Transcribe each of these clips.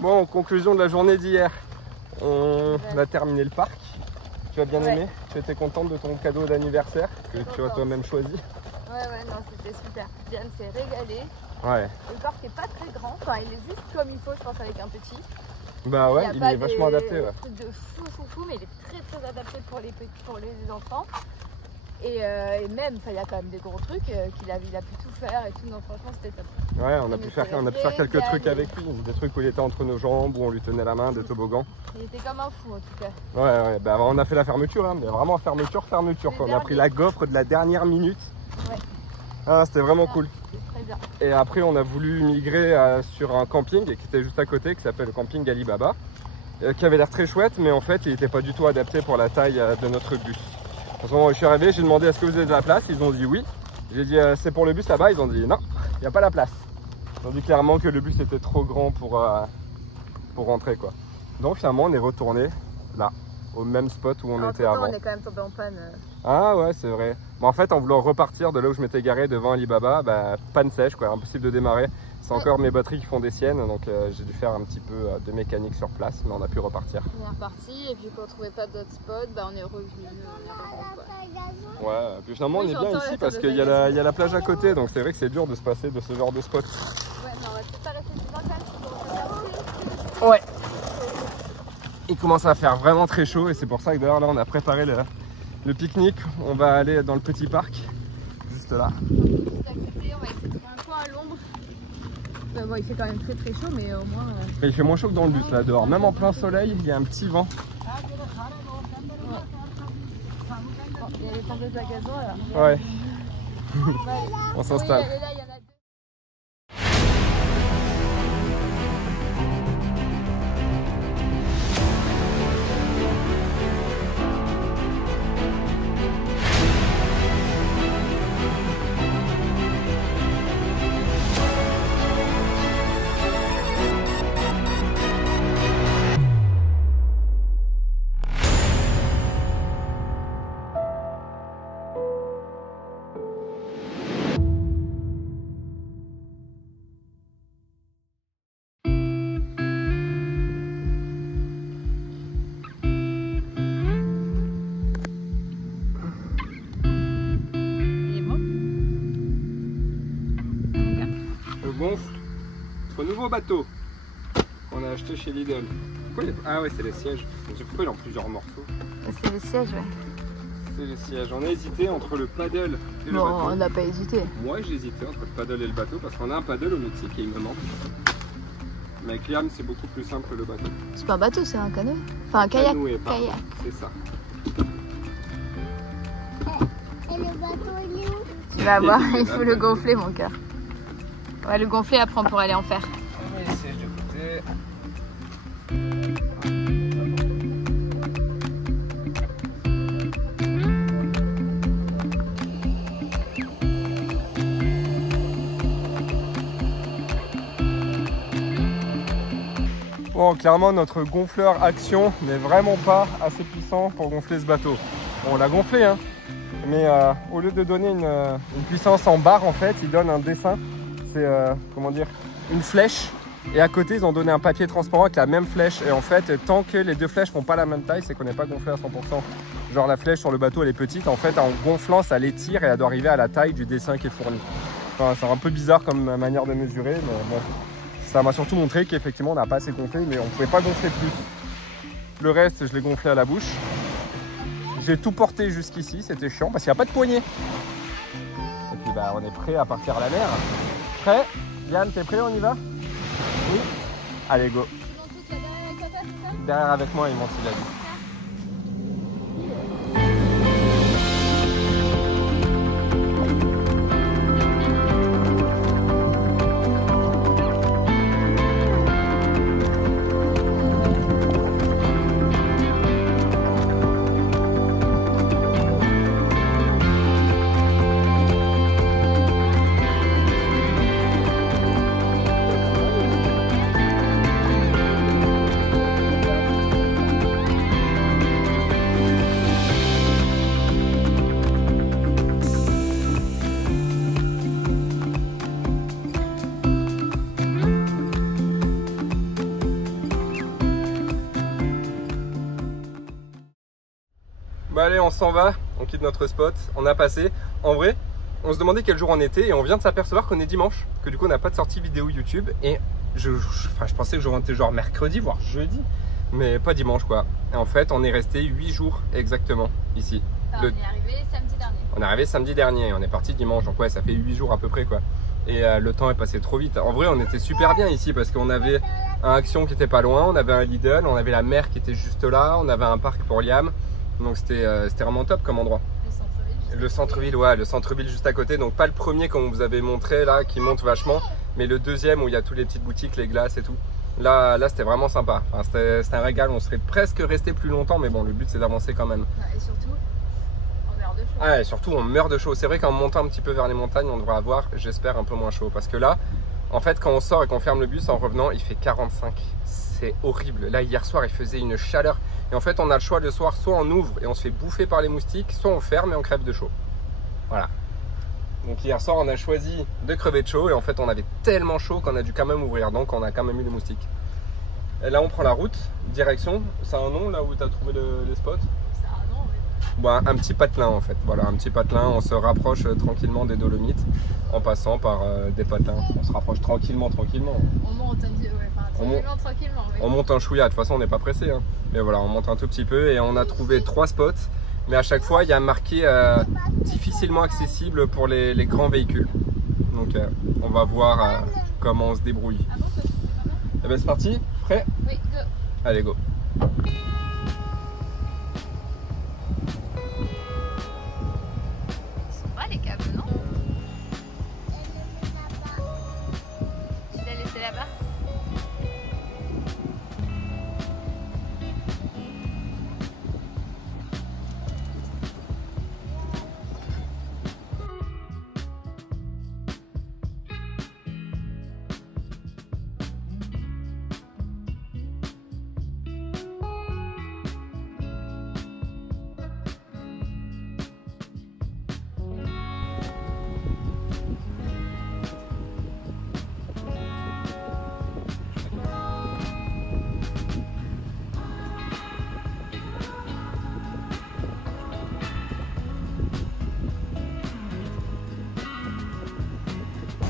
Bon, en conclusion de la journée d'hier, on a terminé le parc. Tu as bien aimé? Tu étais contente de ton cadeau d'anniversaire que tu as toi-même choisi? Ouais, non, c'était super. Diane s'est régalée. Ouais. Le parc n'est pas très grand, enfin il est juste comme il faut, je pense, avec un petit. Bah ouais, il est vachement adapté. Ouais. Truc de fou, mais il est très adapté pour les enfants. Et même, il y a quand même des gros trucs qu'il a pu tout faire et tout. Non, franchement, c'était top. Ouais, on a pu faire quelques trucs avec lui. Des trucs où il était entre nos jambes, où on lui tenait la main, des toboggans. Il était comme un fou en tout cas. Ouais, bah on a fait la fermeture, hein, mais vraiment fermeture. On a pris la gaufre de la dernière minute. Ouais. Ah, c'était vraiment cool. Très bien. Et après, on a voulu migrer sur un camping qui était juste à côté, qui s'appelle le camping Alibaba, qui avait l'air très chouette, mais en fait, il n'était pas du tout adapté pour la taille de notre bus. De toute façon, je suis arrivé, j'ai demandé est-ce que vous avez de la place, ils ont dit oui. J'ai dit c'est pour le bus là-bas, ils ont dit non, il n'y a pas la place. Ils ont dit clairement que le bus était trop grand pour rentrer quoi. Donc finalement, on est retourné là, au même spot où on était avant. On est quand même tombé en panne. Ah ouais, c'est vrai. Mais en fait, en voulant repartir de là où je m'étais garé devant Alibaba, bah, panne sèche, quoi, impossible de démarrer. C'est encore mes batteries qui font des siennes, donc j'ai dû faire un petit peu de mécanique sur place, mais on a pu repartir. On est reparti, et puis quand on trouvait pas d'autres spots, bah, on est revenu. Ouais, puis finalement on est bien ici parce qu'il y a la plage à côté, donc c'est vrai que c'est dur de se passer de ce genre de spot. Ouais, mais on va peut-être pas rester plus longtemps. Ouais. Il commence à faire vraiment très chaud et c'est pour ça que d'ailleurs là on a préparé le pique-nique. On va aller dans le petit parc, juste là. Juste à côté, on va essayer de trouver un coin à l'ombre. Bon, il fait quand même très chaud, mais au moins... Mais il fait moins chaud que dans le bus là dehors. Même en plein soleil, il y a un petit vent. Il y a les tendeuses à gazon là. Ouais. On s'installe. Gonfle notre nouveau bateau qu'on a acheté chez Lidl. Ah ouais, c'est les sièges. Pourquoi il est en plusieurs morceaux? C'est les sièges, ouais. C'est les sièges. On a hésité entre le paddle et le bateau. Non, on n'a pas hésité. Moi j'ai hésité entre le paddle et le bateau parce qu'on a un paddle au Mexique et il me manque. Mais avec Liam c'est beaucoup plus simple le bateau. C'est pas un bateau, c'est un canoë. Enfin un kayak. Kayak. C'est ça. Et le bateau il est où? Tu vas voir, il faut le gonfler mon cœur. On va le gonfler, après on pourra aller en faire. On met les sièges de côté. Bon, clairement notre gonfleur Action n'est vraiment pas assez puissant pour gonfler ce bateau. Bon, on l'a gonflé hein, mais au lieu de donner une puissance en barre en fait, il donne un dessin. C'est comment dire, une flèche et à côté ils ont donné un papier transparent avec la même flèche et en fait tant que les deux flèches font pas la même taille, c'est qu'on n'est pas gonflé à 100%. Genre la flèche sur le bateau elle est petite, en fait en gonflant ça l'étire et elle doit arriver à la taille du dessin qui est fourni. Enfin, c'est un peu bizarre comme manière de mesurer, mais bon, ça m'a surtout montré qu'effectivement on n'a pas assez gonflé, mais on pouvait pas gonfler plus. Le reste je l'ai gonflé à la bouche. J'ai tout porté jusqu'ici, c'était chiant parce qu'il n'y a pas de poignée. Et puis bah on est prêt à partir à la mer. Prêt? Yann, t'es prêt? On y va? Oui? Allez, go. Derrière avec moi, il monte, il a dit. Bah allez, on s'en va, on quitte notre spot, on a passé. En vrai, on se demandait quel jour on était et on vient de s'apercevoir qu'on est dimanche, que du coup on n'a pas de sortie vidéo YouTube et je pensais que j'aurais été genre mercredi, voire jeudi, mais pas dimanche quoi. Et en fait, on est resté 8 jours exactement ici. On est arrivé samedi dernier. On est arrivé samedi dernier, on est parti dimanche, donc ouais, ça fait 8 jours à peu près quoi. Et le temps est passé trop vite. En vrai, on était super bien ici parce qu'on avait un Action qui était pas loin, on avait un Lidl, on avait la mer qui était juste là, on avait un parc pour Liam. Donc c'était vraiment top comme endroit. Le centre-ville, ouais, le centre-ville juste à côté. Donc pas le premier comme on vous avait montré là, qui monte vachement, mais le deuxième où il y a toutes les petites boutiques, les glaces et tout. Là c'était vraiment sympa. Enfin, c'était un régal, on serait presque resté plus longtemps, mais bon, le but c'est d'avancer quand même. Ouais, et surtout, on meurt de chaud. Ah, et surtout on meurt de chaud. C'est vrai qu'en montant un petit peu vers les montagnes, on devrait avoir, j'espère, un peu moins chaud. Parce que là, en fait, quand on sort et qu'on ferme le bus en revenant, il fait 45. C'est horrible. Là, hier soir, il faisait une chaleur. Et en fait, on a le choix le soir, soit on ouvre et on se fait bouffer par les moustiques, soit on ferme et on crève de chaud. Voilà. Donc hier soir, on a choisi de crever de chaud et en fait, on avait tellement chaud qu'on a dû quand même ouvrir. Donc, on a quand même eu les moustiques. Et là, on prend la route, direction. Ça a un nom là où tu as trouvé les spots? Ça a un nom, oui. Bon, un petit patelin en fait. Voilà, un petit patelin. On se rapproche tranquillement des Dolomites en passant par des patelins. On se rapproche tranquillement. On monte, tranquillement. Oui. On monte un chouïa, de toute façon on n'est pas pressé hein. Mais voilà, on monte un tout petit peu et on a trouvé 3 spots. Mais à chaque fois il y a marqué difficilement accessible pour les grands véhicules. Donc on va voir comment on se débrouille. Ah bon, Et ben c'est parti, prêt? Oui, go. Allez go. Ils sont pas les câbles, non? Tu l'as laissé là-bas?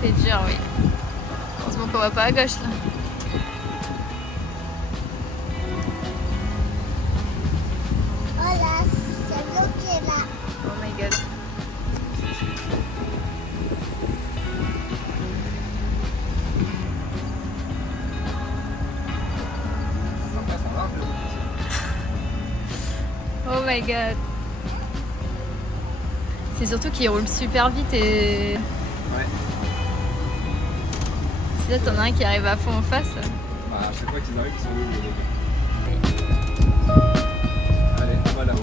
C'est dur, oui. Heureusement qu'on va pas à gauche là. Voilà, c'est bloqué là. Oh my god. Oh my god. C'est surtout qu'il roule super vite et... Ouais. Si là t'en as un qui arrive à fond en face. Bah, à chaque fois qu'ils arrivent, ils sont nuls les gars. Allez, on va là-haut.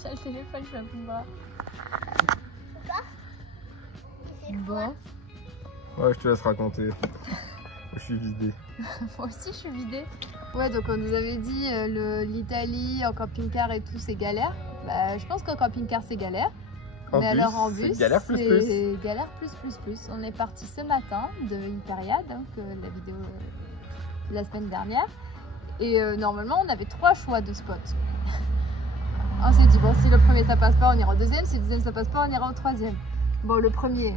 Tiens le téléphone, je vais plus bras. Bon. Ouais, je te laisse raconter. Je suis vidé. Moi aussi, je suis vidée. Ouais, donc on nous avait dit l'Italie en camping-car et tout, c'est galère. Bah, je pense qu'en camping-car, c'est galère. En Mais bus, alors en bus, c'est galère plus plus. c'est galère plus. On est parti ce matin de Hyperiade, donc la vidéo de la semaine dernière. Et normalement, on avait 3 choix de spots. On s'est dit, bon, si le premier ça passe pas, on ira au deuxième. Si le deuxième ça passe pas, on ira au troisième. Bon, le premier,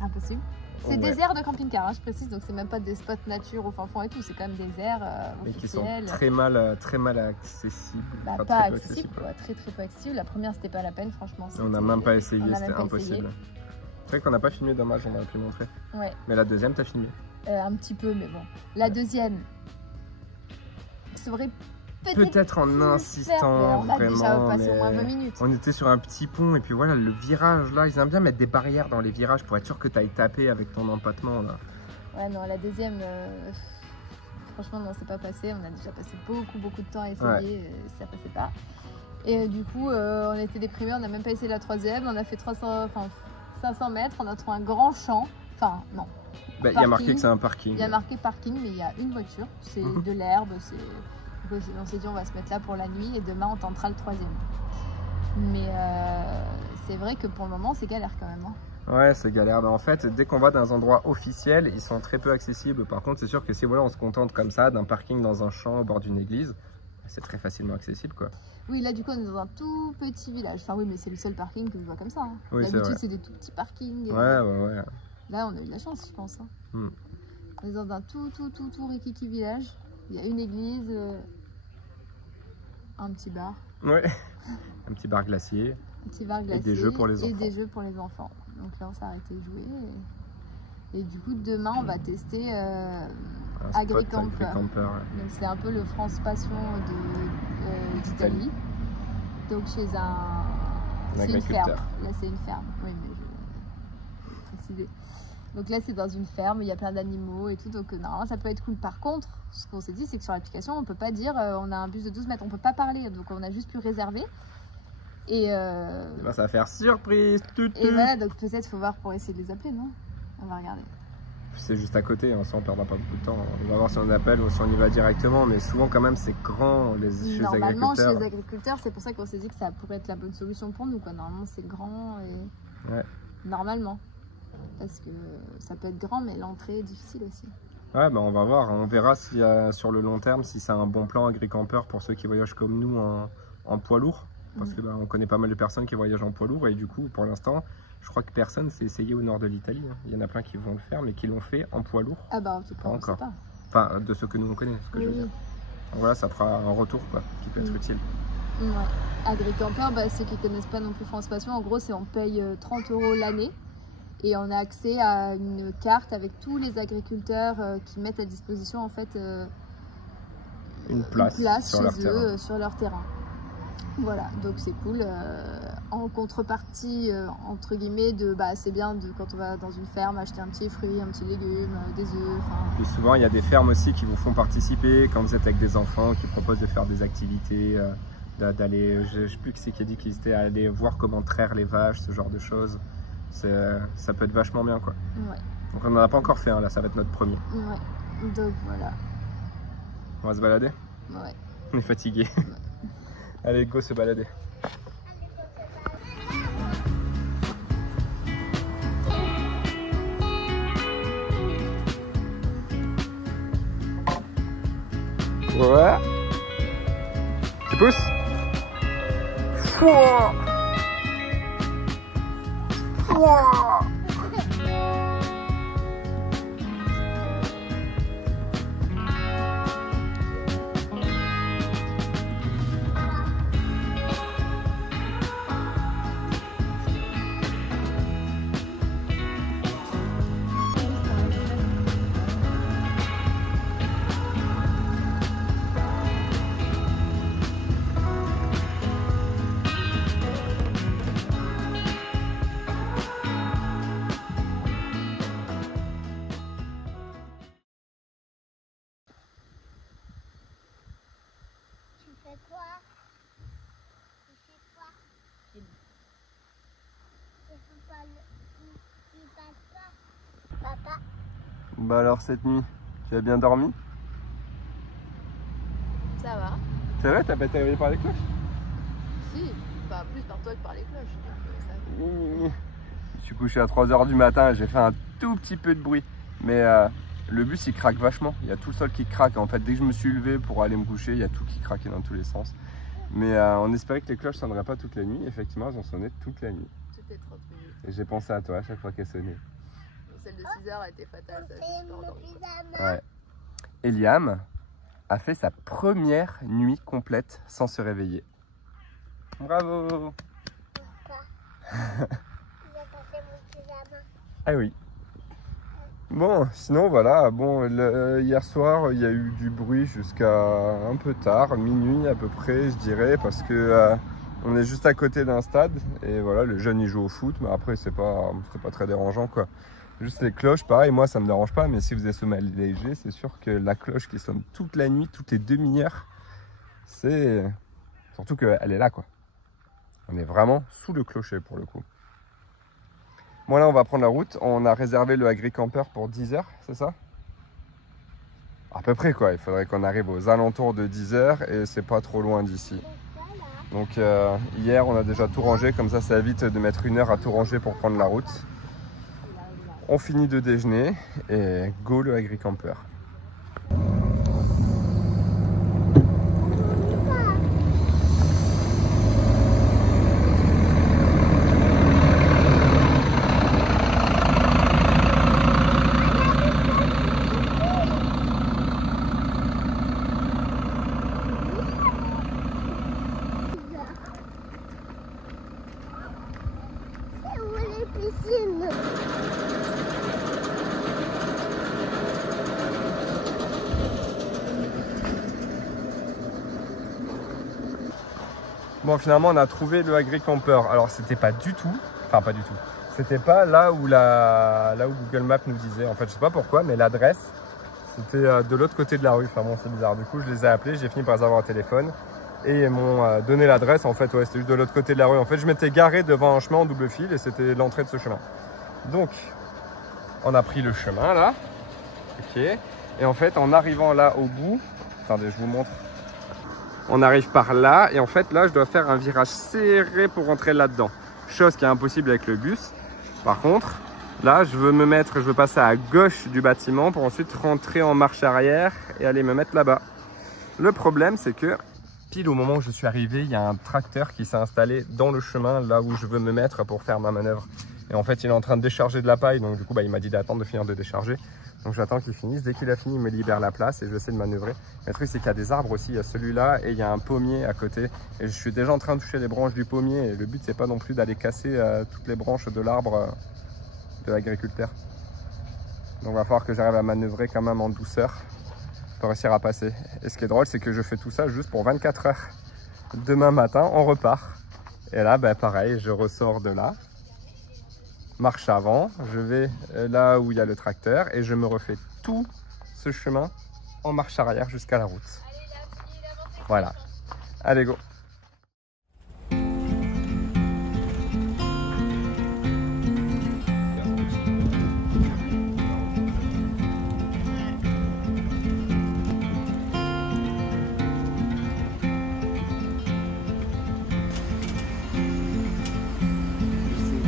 impossible. C'est des aires de camping-car, hein, je précise, donc c'est même pas des spots nature au fin fond et tout, c'est quand même des aires officielles. Qui sont très mal accessibles. Bah, enfin, pas très peu accessible, quoi, très peu accessible. La première, c'était pas la peine, franchement. On n'a même pas essayé, on a c'était même pas impossible. essayé. C'est vrai qu'on n'a pas filmé, dommage, on aurait pu montrer. Ouais. Mais la deuxième, t'as filmé. Un petit peu, mais bon. La deuxième, c'est vrai. Peut-être en insistant, on a vraiment, déjà passé au moins mais 20 minutes. on était sur un petit pont et puis voilà, le virage là, ils aiment bien mettre des barrières dans les virages pour être sûr que tu ailles taper avec ton empattement là. Ouais, non, la deuxième, franchement, non, c'est pas passé. On a déjà passé beaucoup de temps à essayer, ça passait pas. Et du coup, on était déprimés, on n'a même pas essayé la troisième. On a fait 500 mètres, on a trouvé un grand champ. Enfin, non. Bah, il y a marqué que c'est un parking. Il y a marqué parking, mais il y a une voiture. C'est de l'herbe, on s'est dit on va se mettre là pour la nuit et demain on tentera le troisième. Mais c'est vrai que pour le moment c'est galère quand même. Hein. Ouais, c'est galère. Mais en fait, dès qu'on va dans un endroit officiel, ils sont très peu accessibles. Par contre, c'est sûr que si voilà, on se contente comme ça d'un parking dans un champ au bord d'une église, c'est très facilement accessible quoi. Oui, là du coup on est dans un tout petit village. Enfin oui, mais c'est le seul parking que je vois comme ça. Hein. Oui, d'habitude c'est des tout petits parkings. Ouais. Là on a eu de la chance je pense. Hein. On est dans un tout rikiki village. Il y a une église. Un petit bar. Ouais, un petit bar glacier. Un petit bar glacier. Et des jeux pour les enfants. Et des jeux pour les enfants. Donc là, on s'est arrêté de jouer. Et du coup, demain, on va tester AgriCamper. Donc c'est un peu le France Passion d'Italie. Donc chez un agriculteur. Là, c'est une ferme. Oui, mais je vais préciser. Donc là, c'est dans une ferme, il y a plein d'animaux et tout, donc normalement, ça peut être cool. Par contre, ce qu'on s'est dit, c'est que sur l'application, on peut pas dire on a un bus de 12 mètres, on peut pas parler, donc on a juste pu réserver. Et ben, ça va faire surprise. Et voilà, donc peut-être il faut voir pour essayer de les appeler, non? On va regarder. C'est juste à côté, hein, ça on perdra pas beaucoup de temps. On va voir si on appelle ou si on y va directement, mais souvent quand même c'est grand chez les agriculteurs. Normalement chez les agriculteurs, c'est pour ça qu'on s'est dit que ça pourrait être la bonne solution pour nous, quoi. Normalement c'est grand et... Ouais. Normalement. Parce que ça peut être grand, mais l'entrée est difficile aussi. Ouais, bah on va voir. On verra si, sur le long terme si c'est un bon plan AgriCamper pour ceux qui voyagent comme nous en poids lourd. Parce que bah, on connaît pas mal de personnes qui voyagent en poids lourd et du coup, pour l'instant, je crois que personne s'est essayé au nord de l'Italie. Hein. Il y en a plein qui vont le faire, mais qui l'ont fait en poids lourd. Ah bah en tout cas, on sait pas. Enfin, de ceux que nous on connaît, ce que je veux dire. Donc voilà, ça fera un retour quoi, qui peut être utile. Ouais. AgriCamper, bah, ceux qui connaissent pas non plus France Passion, en gros, c'est on paye 30 € l'année. Et on a accès à une carte avec tous les agriculteurs qui mettent à disposition en fait une place chez eux sur leur terrain. Voilà, donc c'est cool. En contrepartie, entre guillemets, c'est bien quand on va dans une ferme acheter un petit fruit, un petit légume, des œufs. Et souvent, il y a des fermes aussi qui vous font participer quand vous êtes avec des enfants, qui proposent de faire des activités, d'aller, je ne sais plus qui c'est qui a dit qu'ils étaient allés voir comment traire les vaches, ce genre de choses. Ça peut être vachement bien quoi. Ouais. Donc on n'en a pas encore fait un là, ça va être notre premier. Ouais, donc voilà. On va se balader? Ouais. On est fatigué. Ouais. Allez, go se balader. Ouais. Tu pousses? Fouah. Wow. Bah alors cette nuit, tu as bien dormi? Ça va. C'est vrai, t'as pas été réveillé par les cloches? Si, pas plus par toi que par les cloches. Donc, ça... Je suis couché à 3 h du matin, j'ai fait un tout petit peu de bruit. Mais le bus il craque vachement, il y a tout le sol qui craque. En fait, dès que je me suis levé pour aller me coucher, il y a tout qui craquait dans tous les sens. Mais on espérait que les cloches sonneraient pas toute la nuit. Effectivement, elles ont sonné toute la nuit. C'était trop triste. Et j'ai pensé à toi à chaque fois qu'elles sonnaient. Celle de 6 h a été fatale. Ça, C'est mon pyjama. Ouais. Et Liam a fait sa première nuit complète sans se réveiller. Bravo! Pourquoi? J'ai passé mon pyjama. Ah oui. Bon, sinon voilà, bon, hier soir il y a eu du bruit jusqu'à un peu tard, minuit à peu près je dirais, parce que on est juste à côté d'un stade et voilà, les jeunes ils jouent au foot, mais après c'était pas très dérangeant quoi. Juste les cloches, pareil, moi ça me dérange pas, mais si vous êtes sommeil léger, c'est sûr que la cloche qui sonne toute la nuit, toutes les demi-heures, c'est surtout qu'elle est là quoi. On est vraiment sous le clocher pour le coup. Bon là on va prendre la route, on a réservé le Agri-Camper pour 10 h, c'est ça? À peu près quoi, il faudrait qu'on arrive aux alentours de 10 h et c'est pas trop loin d'ici. Donc hier on a déjà tout rangé, comme ça évite de mettre 1 heure à tout ranger pour prendre la route. On finit de déjeuner et go le Agri-Camper. C'est où les piscines? Bon finalement on a trouvé le Agri-Camper. Alors c'était pas du tout, enfin pas du tout. C'était pas là où Google Maps nous disait. En fait je sais pas pourquoi, mais l'adresse c'était de l'autre côté de la rue. Enfin bon c'est bizarre. Du coup je les ai appelés, j'ai fini par les avoir au téléphone. Et ils m'ont donné l'adresse. En fait ouais, c'était juste de l'autre côté de la rue. En fait je m'étais garé devant un chemin en double fil et c'était l'entrée de ce chemin. Donc on a pris le chemin là. Ok. Et en fait en arrivant là au bout, attendez je vous montre. On arrive par là et en fait là je dois faire un virage serré pour rentrer là-dedans. Chose qui est impossible avec le bus. Par contre, là je veux passer à gauche du bâtiment pour ensuite rentrer en marche arrière et aller me mettre là-bas. Le problème c'est que pile au moment où je suis arrivé, il y a un tracteur qui s'est installé dans le chemin là où je veux me mettre pour faire ma manœuvre. Et en fait il est en train de décharger de la paille, donc du coup il m'a dit d'attendre de finir de décharger. Donc j'attends qu'il finisse, dès qu'il a fini il me libère la place et je vais essayer de manœuvrer. Le truc c'est qu'il y a des arbres aussi, il y a celui-là et il y a un pommier à côté. Et je suis déjà en train de toucher les branches du pommier et le but c'est pas non plus d'aller casser toutes les branches de l'arbre de l'agriculteur. Donc il va falloir que j'arrive à manœuvrer quand même en douceur pour réussir à passer. Et ce qui est drôle c'est que je fais tout ça juste pour 24 heures. Demain matin on repart. Et là pareil, je ressors de là. Marche avant, je vais là où il y a le tracteur et je me refais tout ce chemin en marche arrière jusqu'à la route. Voilà. Allez, go!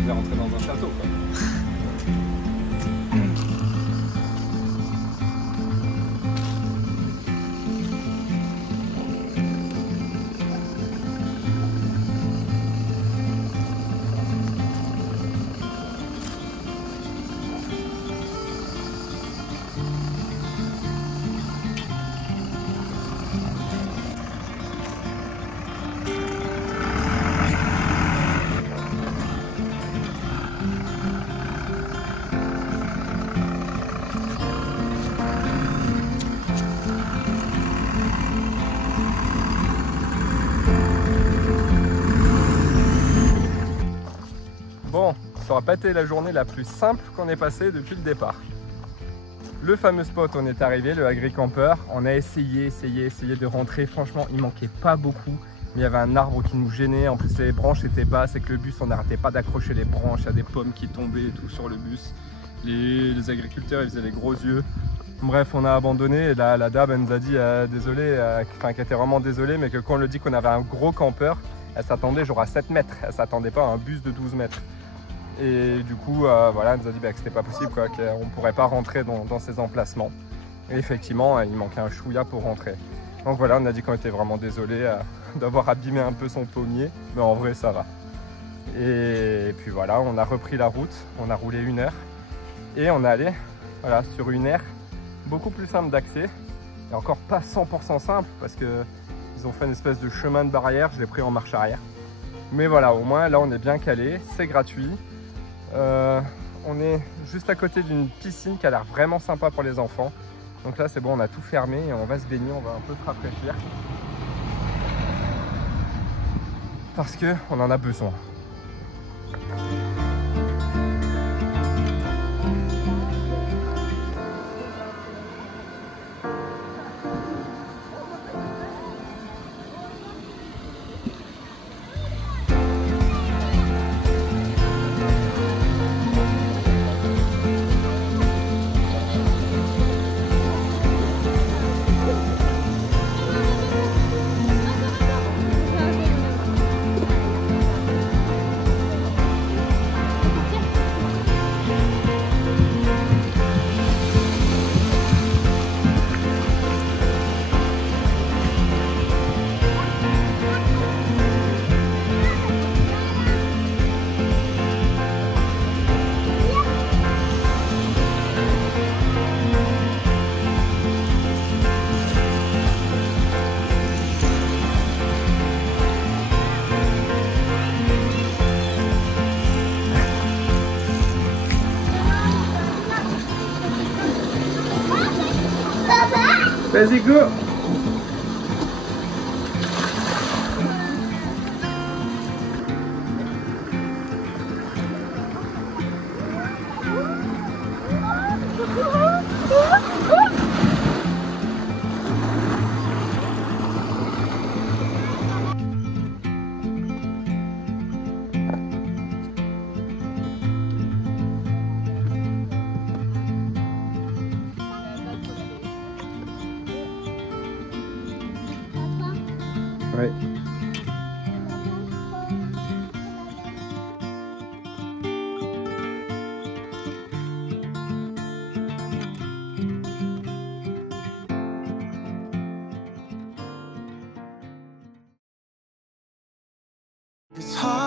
C'est rentrer dans un château, quoi. Bon, ça n'aura pas été la journée la plus simple qu'on ait passée depuis le départ. Le fameux spot où on est arrivé, le Agri-Camper, on a essayé de rentrer. Franchement, il manquait pas beaucoup. Mais il y avait un arbre qui nous gênait. En plus, les branches étaient basses et que le bus, on n'arrêtait pas d'accrocher les branches. Il y a des pommes qui tombaient et tout sur le bus. Les agriculteurs, ils faisaient les gros yeux. Bref, on a abandonné et la dame, elle nous a dit désolé, qu'elle était vraiment désolée, mais que quand on lui dit qu'on avait un gros campeur, elle s'attendait genre à 7 mètres. Elle s'attendait pas à un bus de 12 mètres. Et du coup, voilà, elle nous a dit que c'était pas possible, quoi, qu'on ne pourrait pas rentrer dans ces emplacements. Et effectivement, il manquait un chouïa pour rentrer. Donc voilà, on a dit qu'on était vraiment désolé d'avoir abîmé un peu son pommier, mais en vrai, ça va. Et puis voilà, on a repris la route, on a roulé 1 heure et on est allé voilà, sur une aire beaucoup plus simple d'accès. Et encore pas 100% simple parce qu'ils ont fait une espèce de chemin de barrière, je l'ai pris en marche arrière. Mais voilà, au moins là on est bien calé, c'est gratuit. On est juste à côté d'une piscine qui a l'air vraiment sympa pour les enfants. Donc là c'est bon, on a tout fermé et on va se baigner, on va un peu se rafraîchir. Parce qu'on en a besoin. Vas-y, go! Ouais. It's hard.